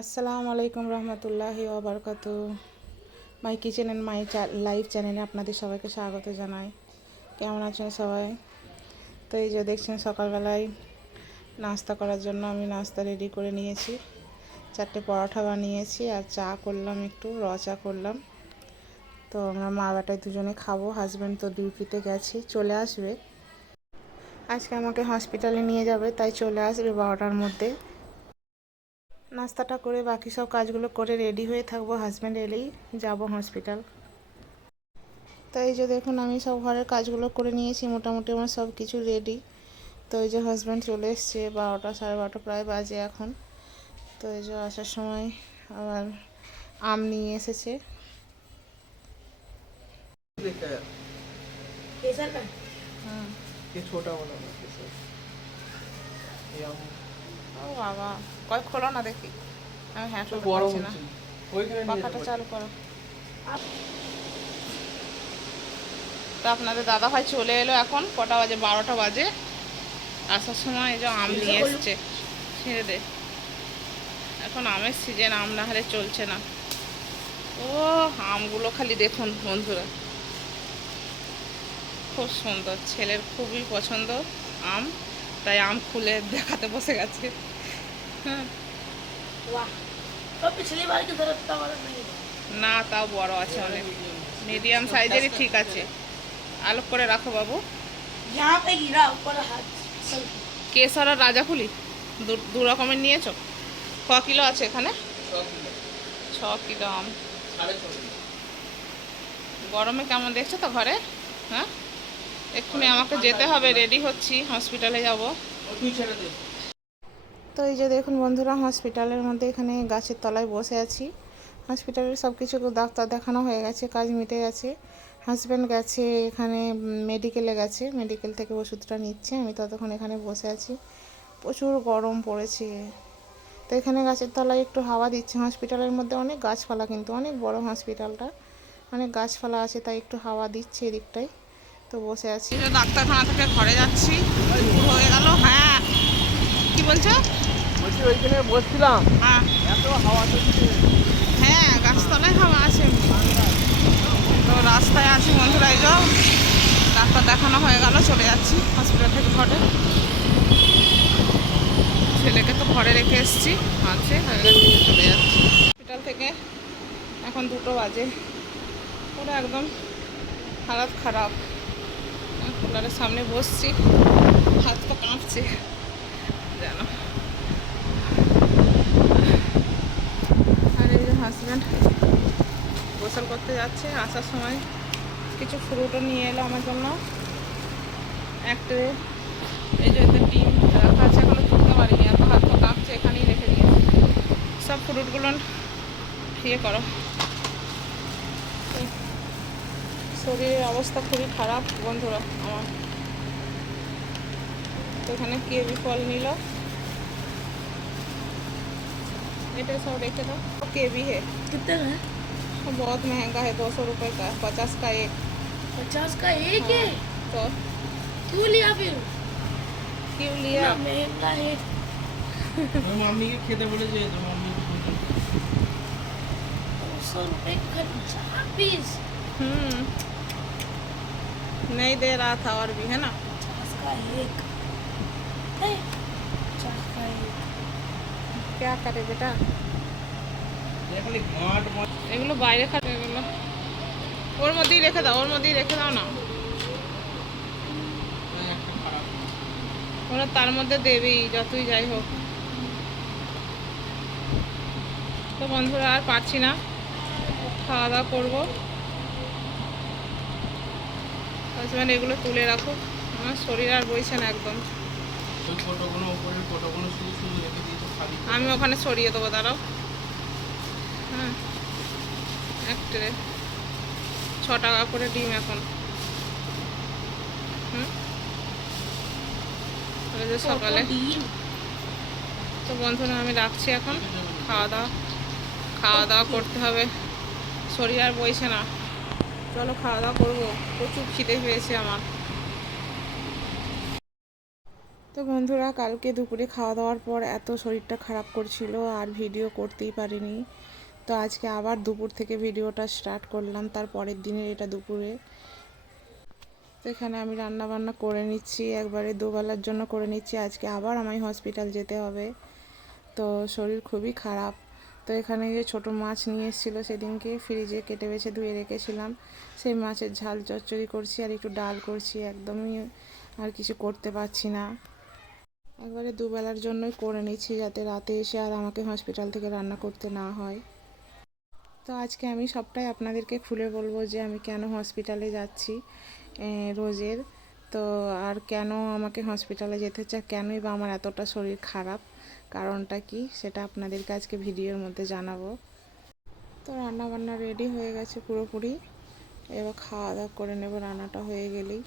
আসসালামু আলাইকুম রহমতুল্লাহি ওবরকাত my kitchen and my live চ্যানেলে আপনাদের সবাইকে স্বাগত জানাই। কেমন আছেন সবাই? তো এই যে দেখছেন সকালবেলায় নাস্তা করার জন্য আমি নাস্তা রেডি করে নিয়েছি। চারটে পরোটা বানিয়েছি আর চা করলাম একটু, র চা করলাম। তো আমরা মা বেটায় দুজনে খাব হাজব্যান্ড তো ডিউটিতে গেছে, চলে আসবে। আজকে আমাকে হসপিটালে নিয়ে যাবে, তাই চলে আসবে বারোটার মধ্যে। নাস্তাটা করে বাকি সব কাজগুলো করে রেডি হয়ে থাকব হাজব্যান্ড এলেই যাব হসপিটাল তো এই যে দেখুন আমি সব ঘরের কাজগুলো করে নিয়েছি মোটামুটি আমার সব কিছু রেডি তো এই যে হাজব্যান্ড চলে এসছে বারোটা সাড়ে বারোটা প্রায় বাজে এখন। তো এই যে আসার সময় আবার আম নিয়ে এসেছে। ছোটা হ্যাঁ। বাবা। কয় খোলো না দেখি। আমি হ্যাঁ না। পাখাটা চালু করো। তো আপনাদের দাদা ভাই চলে এলো এখন কটা বাজে? বারোটা বাজে। আসার সময় এই যে আম নিয়ে এসছে। ছেড়ে দে। এখন আমের সিজন আম না হলে চলছে না। ও আমগুলো খালি দেখুন বন্ধুরা। খুব সুন্দর। ছেলের খুবই পছন্দ আম। তাই আম খুলে দেখাতে বসে গেছে। না তাও বড় আছে অনেক। মিডিয়াম সাইজেরই ঠিক আছে। আলোক করে রাখো বাবু। কেশর আর রাজাফুলি দু রকমের নিয়েছো? ক কিলো আছে এখানে? ছ কিলো আম। গরমে কেমন দেখছ তো ঘরে? হ্যাঁ? এক্ষুনি আমাকে যেতে হবে রেডি হচ্ছি হসপিটালে যাব। তো এই যে দেখুন বন্ধুরা হসপিটালের মধ্যে এখানে গাছের তলায় বসে আছি। হসপিটালের সব কিছু ডাক্তার দেখানো হয়ে গেছে, কাজ মিটে গেছে। হাজব্যান্ড গেছে, এখানে মেডিকেলে গেছে। মেডিকেল থেকে ওষুধটা নিচ্ছে, আমি ততক্ষণ এখানে বসে আছি। প্রচুর গরম পড়েছে। তো এখানে গাছের তলায় একটু হাওয়া দিচ্ছে। হসপিটালের মধ্যে অনেক গাছপালা কিন্তু, অনেক বড় হসপিটালটা অনেক গাছপালা আছে, তাই একটু হাওয়া দিচ্ছে এদিকটাই তো বসে আছি। ডাক্তারখানা থেকে ঘরে যাচ্ছি। হয়ে গেল। হ্যাঁ। কি বলছো? বলছি ওইখানে বসছিলাম। হ্যাঁ। এত হাওয়া চলছে। হ্যাঁ গাছতলায় হাওয়া আছে। তো রাস্তায় আছি বন্ধুরা এই ডাক্তার দেখানো হয়ে গেল চলে যাচ্ছি হসপিটাল থেকে ঘরে। ছেলেকে তো ঘরে রেখে এসেছি আছে হয়ে গেছে চলে যাচ্ছি। হসপিটাল থেকে এখন দুটো বাজে। পুরো একদম হালাত খারাপ। কুলারের সামনে বসছি। হাত তো কাঁপছে। জানো আর এই যে হাজব্যান্ড গোসল করতে যাচ্ছে, আসার সময় কিছু ফ্রুটও নিয়ে এলো আমার জন্য। এক ট্রে এই যে ডিম রাখা আছে এখনও তুলতে পারিনি, এত হাত তো কাঁপছে, এখানেই রেখে দিয়ে সব ফ্রুটগুলো ইয়ে করো। শরীরের অবস্থা খুবই খারাপ, বন্ধুরা আমার। তো এখানে কেবি ফল নিল। এটা সব রেখে দাও। কেবি হে। কিতনা तो बहुत महँगा है दो सौ रुपये का पचास का एक। पचास का एक है? हाँ, तो। क्यों लिया फिर? क्यों लिया? महँगा है। मम्मी के खेत बोले जाए तो मम्मी को दो हम्म। नहीं दे रहा था और भी है ना? पचास का एक। है पचास का एक। क्या करे बेटा? এগুলো বাইরে খাবে এগুলো। ওর মধ্যেই রেখে দাও ওর মধ্যেই রেখে দাও না। ওরা তার মধ্যে দেবেই যতই যাই হোক। তো বন্ধুরা আর পারছি না। খাওয়া দাওয়া করব। হাজব্যান্ড এগুলো তুলে রাখো আমার শরীর আর বইছে না একদম। আমি ওখানে সরিয়ে দেবো দাঁড়াও। হ্যাঁ এক ট্রে ছ টাকা করে ডিম এখন। হুম। সকালে। তো বন্ধুরা আমি রাখছি এখন। খাওয়া দাওয়া। খাওয়া দাওয়া করতে হবে। শরীর আর বইছে না। চলো খাওয়া দাওয়া করব। প্রচুর খিদে পেয়েছে আমার। তো বন্ধুরা কালকে দুপুরে খাওয়া দাওয়ার পর এত শরীরটা খারাপ করছিল আর ভিডিও করতেই পারিনি। তো আজকে আবার দুপুর থেকে ভিডিওটা স্টার্ট করলাম, তার পরের দিনের এটা দুপুরে। তো এখানে আমি রান্না বান্না করে নিচ্ছি, একবারে দুবেলার জন্য করে নিচ্ছি। আজকে আবার আমায় হসপিটাল যেতে হবে। তো শরীর খুবই খারাপ। তো এখানে যে ছোটো মাছ নিয়ে এসেছিল সেদিনকে, ফ্রিজে কেটে বেছে ধুয়ে রেখেছিলাম। সেই মাছের ঝাল চচ্চড়ি করছি আর একটু ডাল করছি, একদমই আর কিছু করতে পারছি না। একবারে দুবেলার জন্যই করে নিচ্ছি যাতে রাতে এসে আর আমাকে হসপিটাল থেকে রান্না করতে না হয়। তো আজকে আমি সবটাই আপনাদেরকে খুলে বলব যে আমি কেন হসপিটালে যাচ্ছি রোজের। তো আর কেন আমাকে হসপিটালে যেতে হচ্ছে কেনই বা আমার এতটা শরীর খারাপ, কারণটা কি সেটা আপনাদেরকে আজকে ভিডিওর মধ্যে জানাব। তো রান্না বান্না রেডি হয়ে গেছে পুরোপুরি। এবার খাওয়া দাওয়া করে নেব, রান্নাটা হয়ে গেলেই।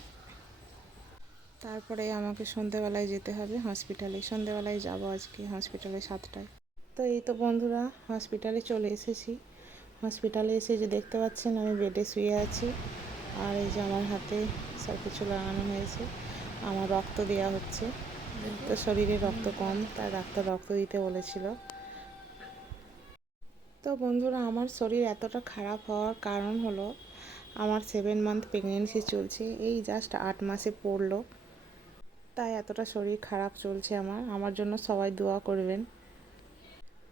তারপরে আমাকে সন্ধেবেলায় যেতে হবে হসপিটালে সন্ধেবেলায় যাব আজকে হসপিটালে সাতটায়। তো এই তো বন্ধুরা হসপিটালে চলে এসেছি। হসপিটালে এসে যে দেখতে পাচ্ছেন, আমি বেডে শুয়ে আছি। আর এই যে আমার হাতে সব কিছু লাগানো হয়েছে। আমার রক্ত দেওয়া হচ্ছে। তো শরীরে রক্ত কম, তাই ডাক্তার রক্ত দিতে বলেছিল। তো বন্ধুরা, আমার শরীর এতটা খারাপ হওয়ার কারণ হলো, আমার সেভেন মান্থ প্রেগনেন্সি চলছে। এই জাস্ট আট মাসে পড়ল। তাই এতটা শরীর খারাপ চলছে আমার। আমার জন্য সবাই দোয়া করবেন।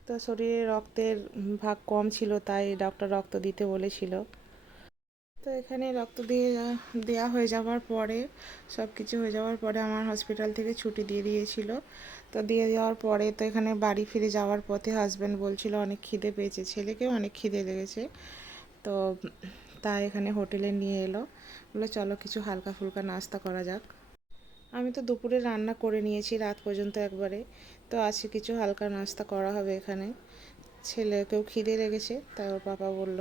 তো শরীরে রক্তের ভাগ কম ছিল, তাই ডক্টর রক্ত দিতে বলেছিল। তো এখানে রক্ত দিয়ে দেওয়া হয়ে যাওয়ার পরে সব কিছু হয়ে যাওয়ার পরে আমার হসপিটাল থেকে ছুটি দিয়ে দিয়েছিল। তো দিয়ে দেওয়ার পরে তো এখানে বাড়ি ফিরে যাওয়ার পথে হাজব্যান্ড বলছিল, অনেক খিদে পেয়েছে ছেলেকেও অনেক খিদে লেগেছে। তো তাই এখানে হোটেলে নিয়ে এলো। বলে চলো কিছু হালকা ফুলকা নাস্তা করা যাক। আমি তো দুপুরে রান্না করে নিয়েছি, রাত পর্যন্ত একবারে। তো আজকে কিছু হালকা নাস্তা করা হবে এখানে। ছেলেকেও খিদে লেগেছে, তাই ওর পাপা বলল,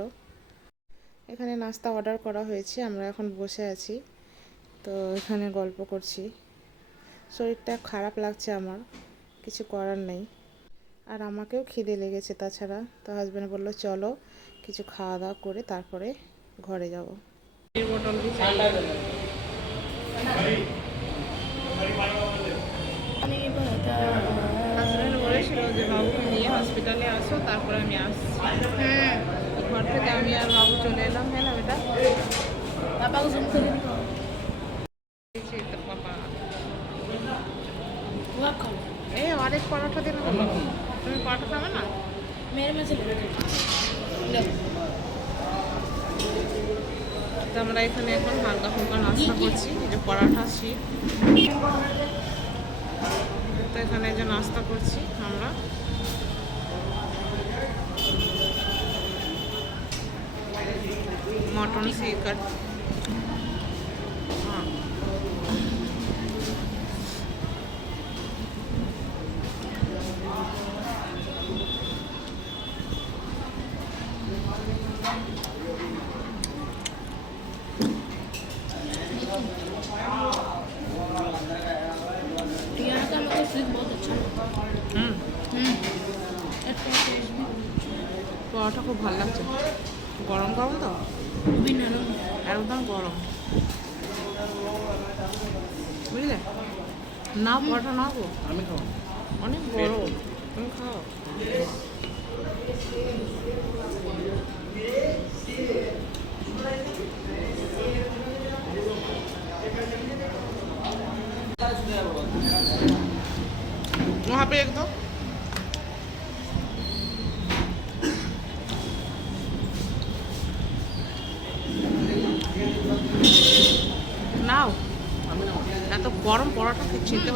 এখানে নাস্তা অর্ডার করা হয়েছে, আমরা এখন বসে আছি। তো এখানে গল্প করছি। শরীরটা খারাপ লাগছে আমার, কিছু করার নেই। আর আমাকেও খিদে লেগেছে তাছাড়া। তো হাজব্যান্ড বলল, চলো, কিছু খাওয়া দাওয়া করে তারপরে ঘরে যাব। হাজব্যান্ড বলেছিল যে বাবুকে নিয়ে হসপিটালে আসো তারপরে আমি আসছি। ঘর থেকে আমি আর বাবু চলে এলাম গেলাম এটা বাবাকে জুম করে এই অনেক পরোটা দিন তুমি পরোটা খাবে না? মেয়ের মাঝে আমরা এখানে এখন হালকা ফুলকা নাস্তা করছি যে পরাঠা শীত তো এখানে যে নাস্তা করছি আমরা। মটন সিকার यहाँ খুব ভালো লাগছে গরম গরম তো भी नरम है একদম গরম বুঝলে না পরোটা না গো আমি খাবো অনেক বড় তুমি খাও वहाँ पे एक दो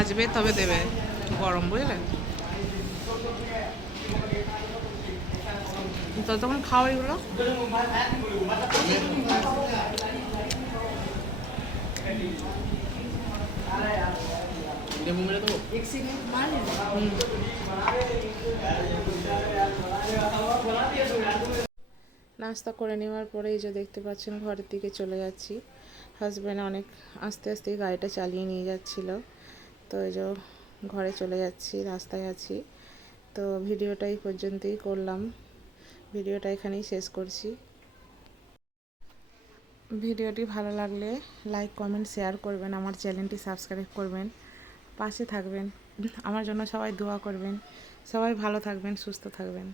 ভাজবে তবে দেবে। গরম বুঝলে? তো তখন এগুলো। দেবো? নাস্তা করে নেওয়ার পরেই যে দেখতে পাচ্ছেন ঘরের দিকে চলে যাচ্ছি। হাজব্যান্ড অনেক আস্তে আস্তে গাড়িটা চালিয়ে নিয়ে যাচ্ছিল। তো এই যে ঘরে চলে যাচ্ছি, রাস্তায় আছি। তো ভিডিওটা এই পর্যন্তই করলাম। ভিডিওটা এখানেই শেষ করছি। ভিডিওটি ভালো লাগলে লাইক, কমেন্ট, শেয়ার করবেন, আমার চ্যানেলটি সাবস্ক্রাইব করবেন। পাশে থাকবেন। আমার জন্য সবাই দোয়া করবেন। সবাই ভালো থাকবেন, সুস্থ থাকবেন।